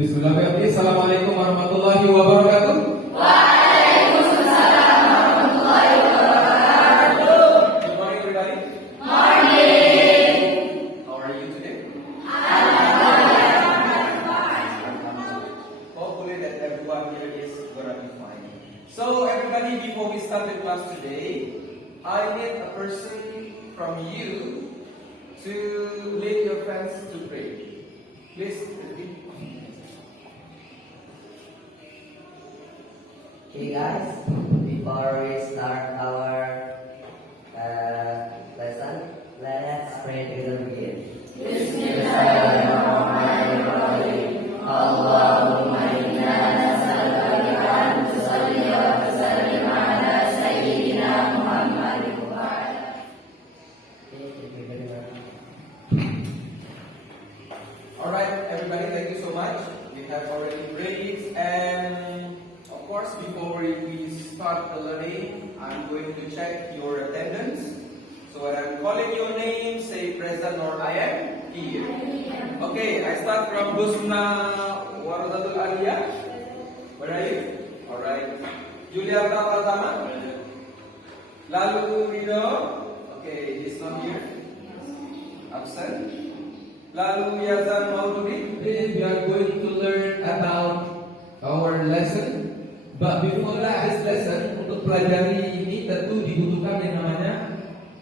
Bismillahirrahmanirrahim. Assalamualaikum warahmatullahi wabarakatuh. Waalaikumsalam warahmatullahi wabarakatuh. Good morning, everybody. Morning. How are you today? Hopefully that everyone here is gonna be fine. So everybody, before we start the class today, I need a person from you to lead your friends to pray. Please. Okay guys, before we start our lesson, let's pray together again. Bismillahirrahmanirrahim. Allahumma inna nas'aluka an tusalli wa tusallim ala sayyidina Muhammadin wa ala Okay, thank you very much. Alright, everybody, thank you so much. We have already prayed, and of course, before we start the learning, I'm going to check your attendance. So when I'm calling your name, say present or I am here. Okay, I start from Husna Waradatul Aliyah. Where are you? Alright. Juliarta Pratama. Lalu Rido. Okay, he's not here. Absent. Lalu Yazan Maududi. Today we are going to learn about our lesson. But before this lesson, untuk pelajari ini tentu dibutuhkan yang namanya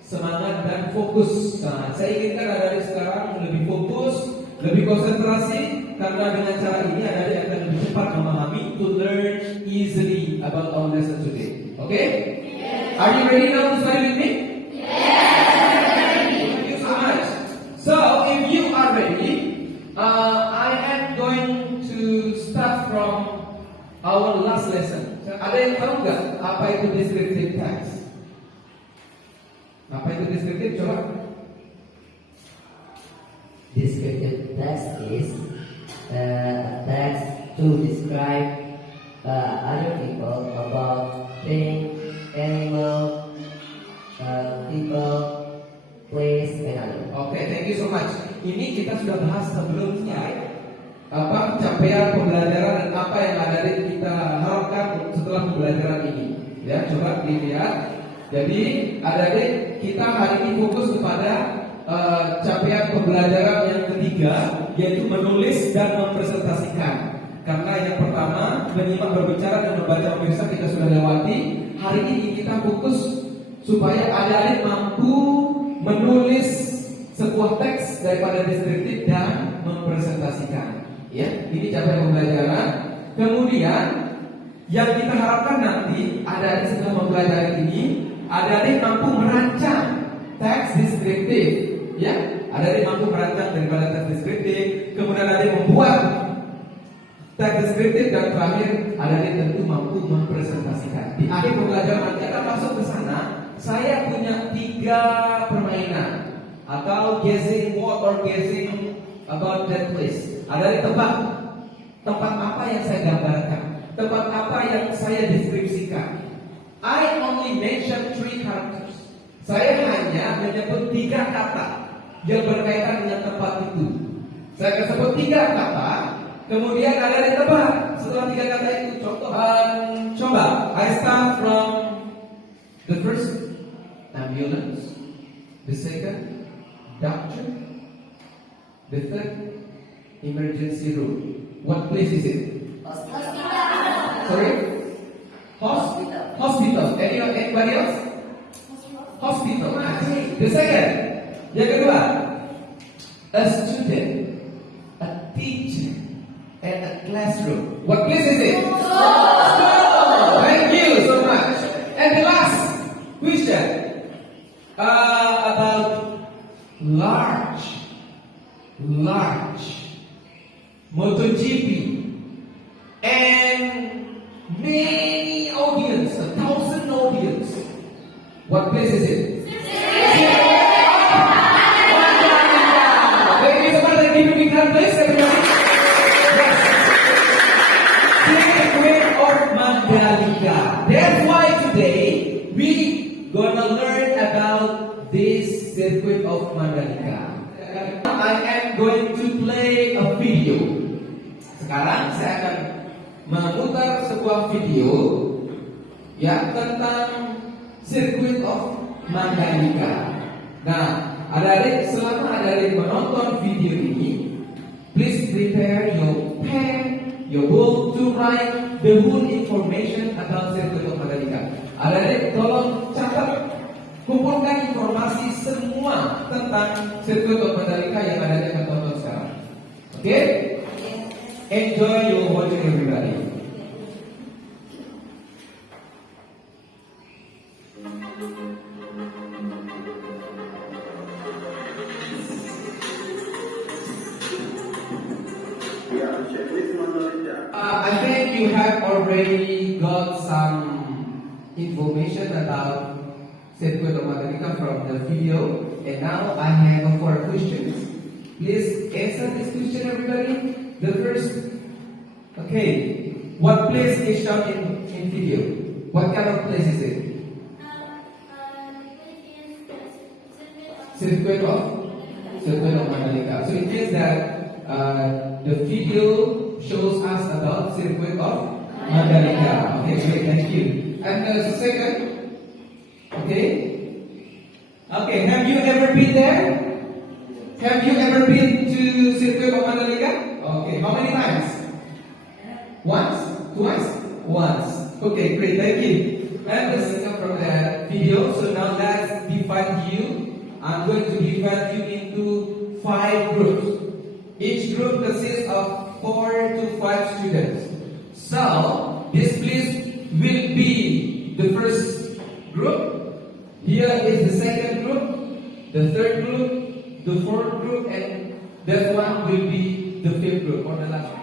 semangat dan fokus. Nah, saya inginkan adik-adik sekarang lebih fokus, lebih konsentrasi, karena dengan cara ini adik-adik akan lebih cepat memahami, to learn easily about our lesson today. Okay? Yes. Are you ready now to study with me? Thank you so much. So, if you are ready, I am going to start from our last lesson. Ada yang tahu nggak apa itu descriptive text? Apa itu descriptive? Coba. Descriptive text is a text to describe other people about things, animal, people, place, and other. Oke, thank you so much. Ini kita sudah bahas sebelumnya. Apa capaian pembelajaran dan apa yang ada di kita harapkan setelah pembelajaran ini. Ya, coba dilihat. Jadi, adik-adik, kita hari ini fokus kepada capaian pembelajaran yang ketiga, yaitu menulis dan mempresentasikan. Karena yang pertama, menyimak, berbicara, dan membaca pemirsa kita sudah lewati. Hari ini kita fokus supaya adik-adik mampu menulis sebuah teks daripada deskriptif dan mempresentasikan. Ya, ini capaian pembelajaran. Kemudian yang kita harapkan nanti adik-adik setelah mempelajari ini, adik-adik mampu merancang teks deskriptif. Ya, adik-adik mampu merancang daripada teks deskriptif. Kemudian adik membuat teks deskriptif, dan terakhir adik-adik tentu mampu mempresentasikan. Di akhir pembelajaran nanti akan masuk ke sana. Saya punya 3 permainan atau guessing what or guessing about that place. Ada di tempat apa yang saya gambarkan, tempat apa yang saya deskripsikan. I only mention 3 characters. Saya hanya menyebut 3 kata yang berkaitan dengan tempat itu. Saya akan sebut 3 kata, kemudian ada di tempat. Setelah 3 kata itu, coba. I start from the first, ambulance. The second, doctor. The third, emergency room. What place is it? Sorry? Hospital. Anybody else? Hospital. The second. Yang kedua, a student, a teacher, and a classroom. What place is it? School. Thank you so much. And the last question, about large MotoGP, and many audience, 1,000 audience. What place is it? Thank you so much. Give me a big hand, please, everybody. Yes. Circuit of Mandalika. That's why today we gonna learn about this circuit of Mandalika. I am going to play a video. Sekarang sebuah video ya tentang sirkuit of Mandalika. Nah, adik-adik, selama adik-adik menonton video ini, please prepare your pen, your book to write the whole information about sirkuit of Mandalika. Adik-adik, tolong catat, kumpulkan informasi semua tentang sirkuit of Mandalika yang adik-adik akan tonton sekarang. Oke? Enjoy your watching, everybody. I think you have already got some information about Circuit of Mandalika from the video, and now I have 4 questions. Please answer this question, everybody. The first, okay, what place is shown in video? What kind of place is it? Circuit of Mandalika. So it means that the video shows us about Circuit of Mandalika. Okay, great, thank you. And the second, okay, have you ever been there? Have you ever been to Circuit of Mandalika? Okay, how many times? Once? Twice? Once. Okay, great, thank you. And the second from that video. So now let's divide you. I'm going to divide you into 5 groups. Each group consists of 4 to 5 students. So this place will be the first group. Here is the second group, the third group, the fourth group, and that one will be the 5th group or the last group.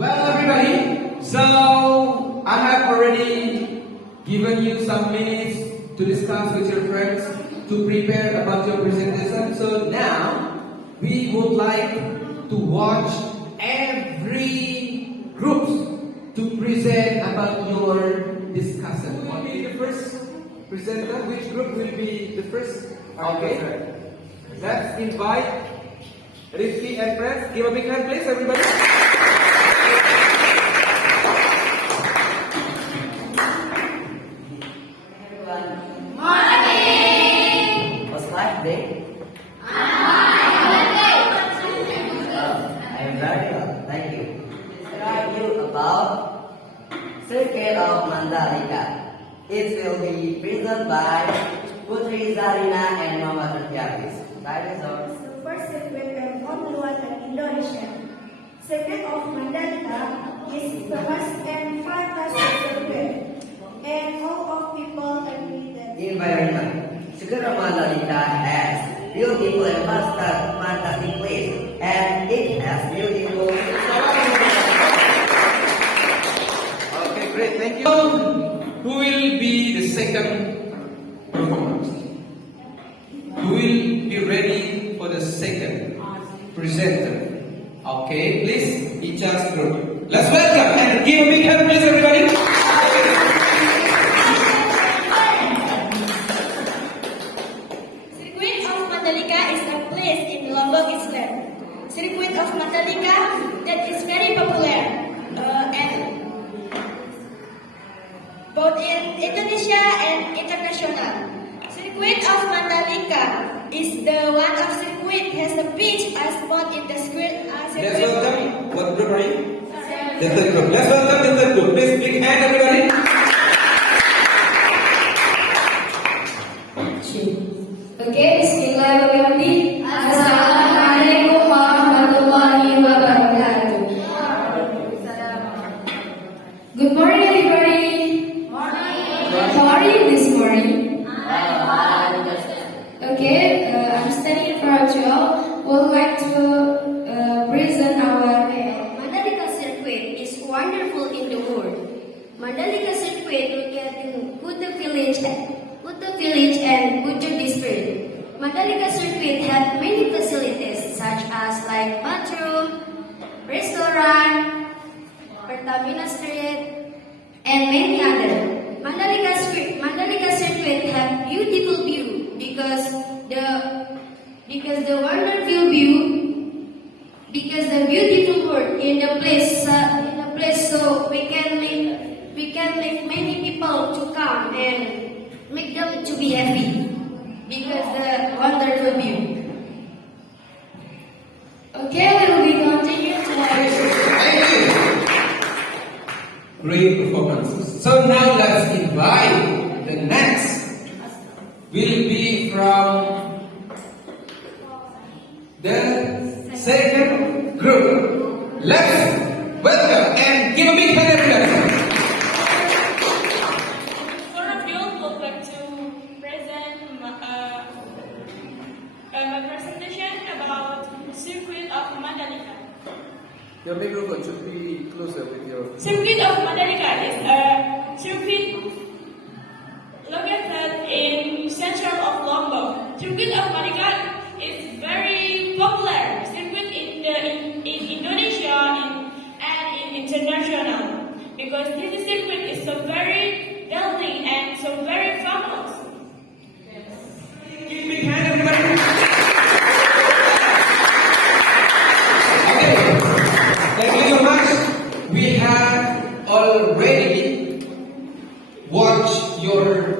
Well, everybody, so I have already given you some minutes to discuss with your friends to prepare about your presentation. So now we would like to watch every group to present about your discussion. What will be the first presenter? Which group will be the first? Okay, let's invite Rifki and friends. Give a big hand, please, everybody. Day? I'm very well, thank you. Tell you about Circuit of Mandalika. It will be presented by Putri Zarina and Muhammad Rafis. Dinosaurs. The first circuit and only one in Indonesia. Circuit of Mandalika is famous and fantastic circuit, and all of people agree that Environment. Circuit of Mandalika has beautiful and fantastic place, and it has beautiful Okay, great, thank you. Who will be the second performance? Who will be ready for the second presenter? Okay, please, each group. Let's welcome. Give a big hand, please, everybody. Circuit of Mandalika is a place in Lombok, Island. Circuit of Mandalika that is very popular and both in Indonesia and international. Circuit of Mandalika is the one of circuit has a beach as spot in the circuit. Let's welcome. What group are you? The third group. Let's welcome the third group. Please, big hand, everybody. Okay, bismillahirrahmanirrahim. Assalamualaikum warahmatullahi wabarakatuh. Good morning, everybody. How are you this morning? Okay, I'm standing in front of you all. Would like to present our Mandalika Circuit is wonderful in the world. Mandalika Circuit located in Kuta village and Pujo district. Mandalika Circuit had many facilities such as like bathroom, restaurant, Pertamina Street, and many other. Mandalika Circuit have beautiful view because the wonderful view because the beautiful word in the place so we can make many people to come and make them to be happy because the wonderful view. Okay, we will be continue today. Thank you. Great performance. So now let's invite the next. Will be from the second group. Let's welcome and give a big hand, everyone. Four of you would like to present my presentation about Circuit of Mandalika. Your microphone should be closer with your. Circuit of Mandalika is a circuit located in central of Lombok. Circuit of Mandalika is very popular circuit in Indonesia and in international because this circuit is so very healthy and so very famous. Give a big hand, everybody. Okay. Thank you so much. We have already watched your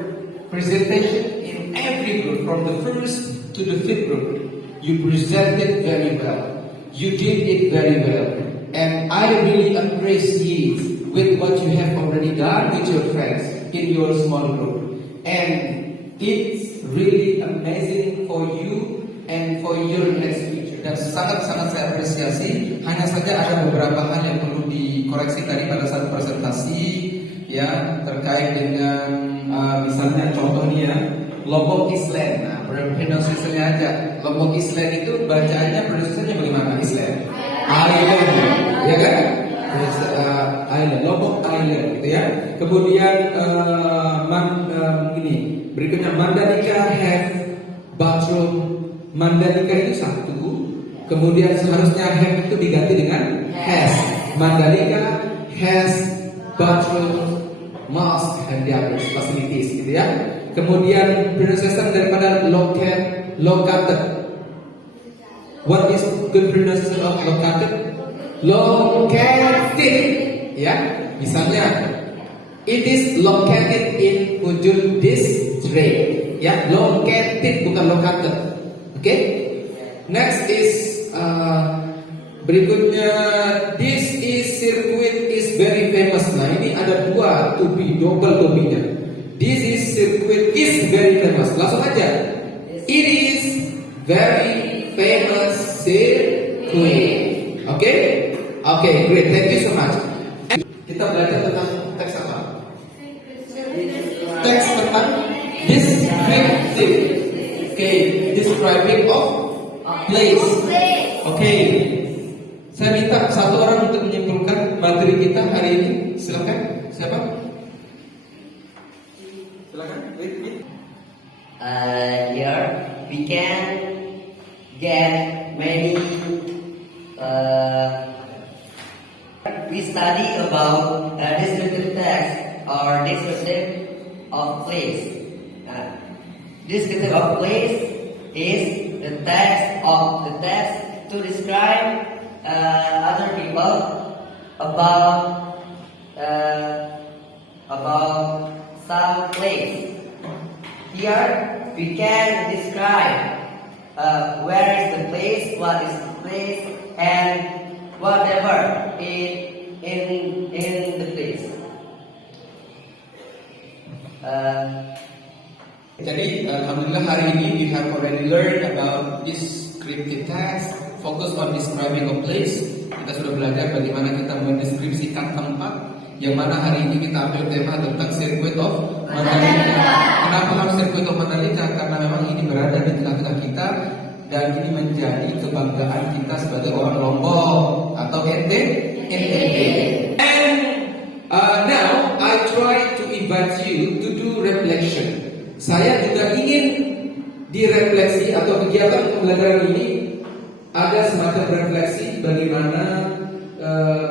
presentation in every group, from the first to the fifth group. You presented very well. You did it very well. And I really appreciate with what you have already done with your friends in your small group. And it's really amazing for you and for your next future. Dan sangat-sangat saya apresiasi. Hanya saja ada beberapa hal yang perlu dikoreksi tadi pada saat presentasi, ya, terkait dengan misalnya contohnya Lombok Island. Nah, pronunciation-nya aja. Lombok Island itu bacaannya pronunciation-nya bagaimana? Island. Island, ya kan? Island, Lombok Island, gitu ya. Kemudian ini berikutnya Mandalika have bathroom. Mandalika itu satu. Kemudian seharusnya have itu diganti dengan has. Mandalika has bathroom, mosque, and the other facilities, gitu ya. Kemudian pronunciation daripada located. What is good pronunciation of located? Located, ya. Misalnya, it is located in Ujung district, ya. Located bukan located. Oke. Next is berikutnya, this is circuit is very famous. Nah, ini ada dua to be, double to be-nya. This is circuit is very famous. Langsung aja. It is very famous circuit. Oke? Oke, great. Thank you so much. Kita belajar tentang teks apa? Teks tentang descriptive. Oke, describing of place. Oke. Saya minta satu orang untuk menyimpulkan materi kita hari ini. Silakan. Siapa? Silakan. Here we can get many we study about descriptive text or descriptive of place. Descriptive of place is the text to describe other people about some place. Here we can describe where is the place, what is the place, and whatever in the place. Jadi alhamdulillah hari ini we have already learned about descriptive text, focus on describing a place. Kita sudah belajar bagaimana kita mendeskripsikan tempat, yang mana hari ini kita ambil tema tentang Circuit of Mandalika. Kenapa harus Circuit of Mandalika? Karena memang ini berada di tengah-tengah kita dan ini menjadi kebanggaan kita sebagai orang Lombok atau NTB. And now I try to invite you to do reflection. Saya juga ingin direfleksi atau kegiatan pembelajaran ini ada semacam refleksi bagaimana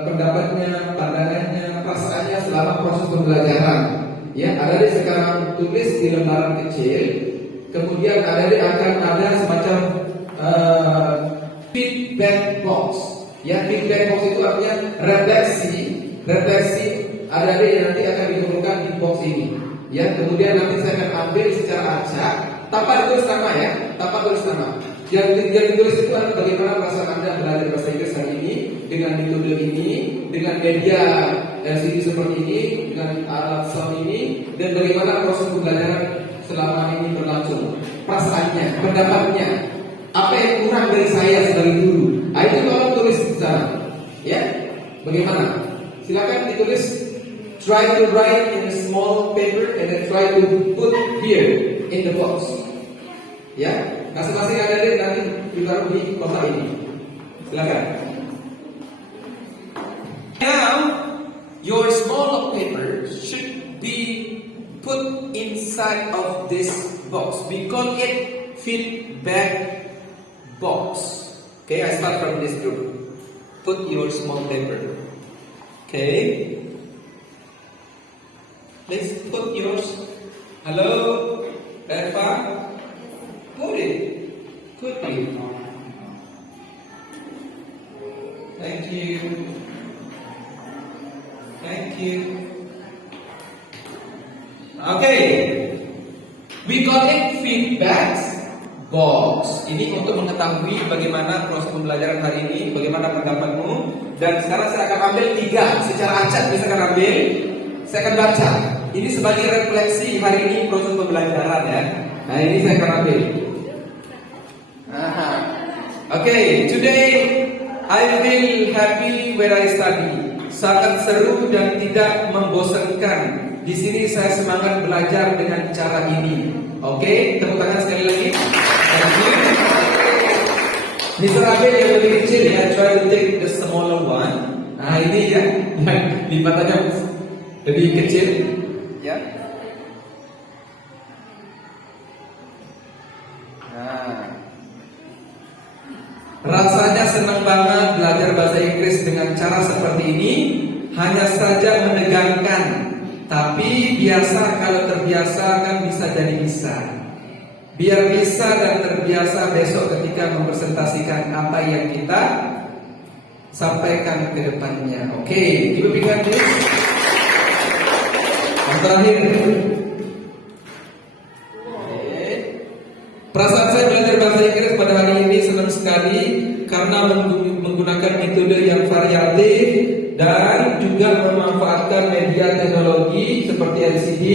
pendapatnya, pandangannya, perasaannya selama proses pembelajaran. Ya, ada sekarang tulis di lembaran kecil, kemudian akan ada semacam feedback box. Ya, feedback box itu artinya refleksi ada yang nanti akan ditemukan di box ini. Ya, kemudian nanti saya akan ambil secara acak tanpa tulis nama ya, tanpa tulis nama. Yang ditulis itu adalah bagaimana perasaan Anda belajar bahasa Inggris hari ini dengan metode ini, dengan media CD seperti ini, dengan alat sound ini, dan bagaimana proses pembelajaran selama ini berlangsung. Perasaannya, pendapatnya, apa yang kurang dari saya sebagai guru. Nah, itu tolong tulis di sana. Ya, bagaimana? Silakan ditulis. Try to write in a small paper and then try to put here in the box. Ya, masing-masing ada nanti ditaruh di kotak ini. Silakan. Now, your small paper should be put inside of this box. We call it feedback box. Okay, I start from this group. Put your small paper. Okay. Let's put yours. Hello, Eva. Put it quickly. Thank you. Thank you. Okay. We call it feedback box. Ini untuk mengetahui bagaimana proses pembelajaran hari ini, bagaimana pendapatmu. Dan sekarang saya akan ambil 3 secara acak. Bisa akan ambil. Saya akan baca. Ini sebagai refleksi hari ini proses pembelajaran ya. Nah, ini saya akan ambil. Okay, today I feel happy when I study. Sangat seru dan tidak membosankan. Di sini saya semangat belajar dengan cara ini. Oke, tepuk tangan sekali lagi. Thank you. Mr. Abel yang lebih kecil ya, try to take the smaller one. Nah, ini ya, yang lipatannya lebih kecil. Ya. Nah. Rasanya senang banget belajar bahasa Inggris dengan cara seperti ini. Hanya saja menegangkan. Tapi biasa kalau terbiasa kan bisa jadi bisa. Biar bisa dan terbiasa besok ketika mempresentasikan apa yang kita sampaikan ke depannya. Oke, Ibu pikir this. Yang terakhir. Perasaan saya belajar bahasa Inggris pada hari ini senang sekali karena menggunakan metode yang variatif dan juga memanfaatkan media teknologi seperti LCD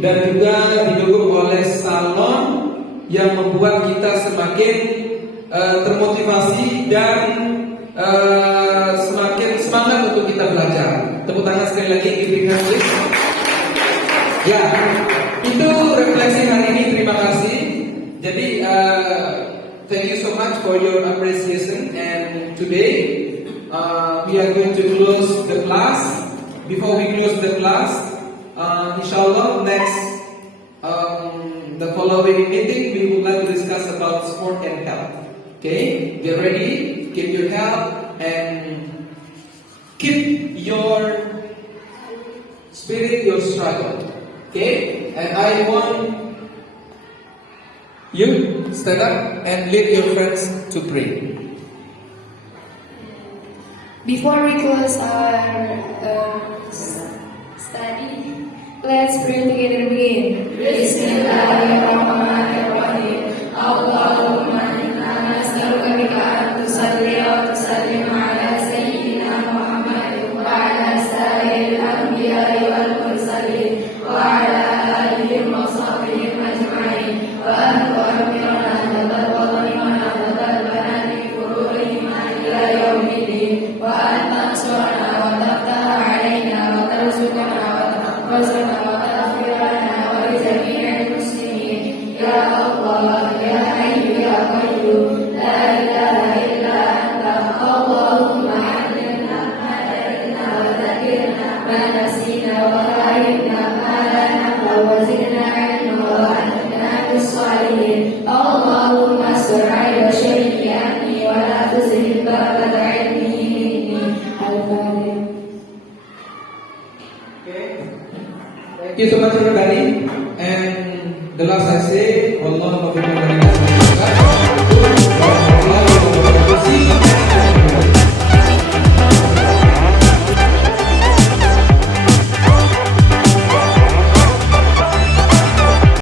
dan juga didukung oleh salon yang membuat kita semakin termotivasi dan semakin semangat untuk kita belajar. Tepuk tangan sekali lagi diberikan. Ya, itu refleksi hari ini. Terima kasih. Jadi, thank you so much for your appreciation. And today, we are going to close the class. Before we close the class, inshallah next the following meeting we would like to discuss about sport and health. Okay, get ready, keep your health, and keep spirit your struggle. Okay? And I want you stand up and lead your friends to pray. Before we close our study, let's pray together again. Bismillahirrahmanirrahim. Allahumma inna nas'aluka bika an tusalli wa tusallim ala sayyidina Muhammad wa ala sa'iril anbiya'i wal mursalin wa ala alihim wa sahbihim ajma'in wa an tu'ammirana hadal wadhimana hadal banani fururihim ila yawmiddin wa an tansurana wa taftaha alaina wa tarzuqana wa tahfazana wa taghfirana wa li jami'il muslimin ya Allah ya Hayyu ya Qayyum la ilaha illa anta Allahumma allimna ma jahilna wa dhakkirna ma nasina wa a'inna ma la nahwa wa zidna ilma wa alhimna bis salihin Allahumma sur'i wa syai'ani wa la tuzhib ba'da ilmi minni al-Fatihah. Thank you so much everybody. And the last I say, Allahumma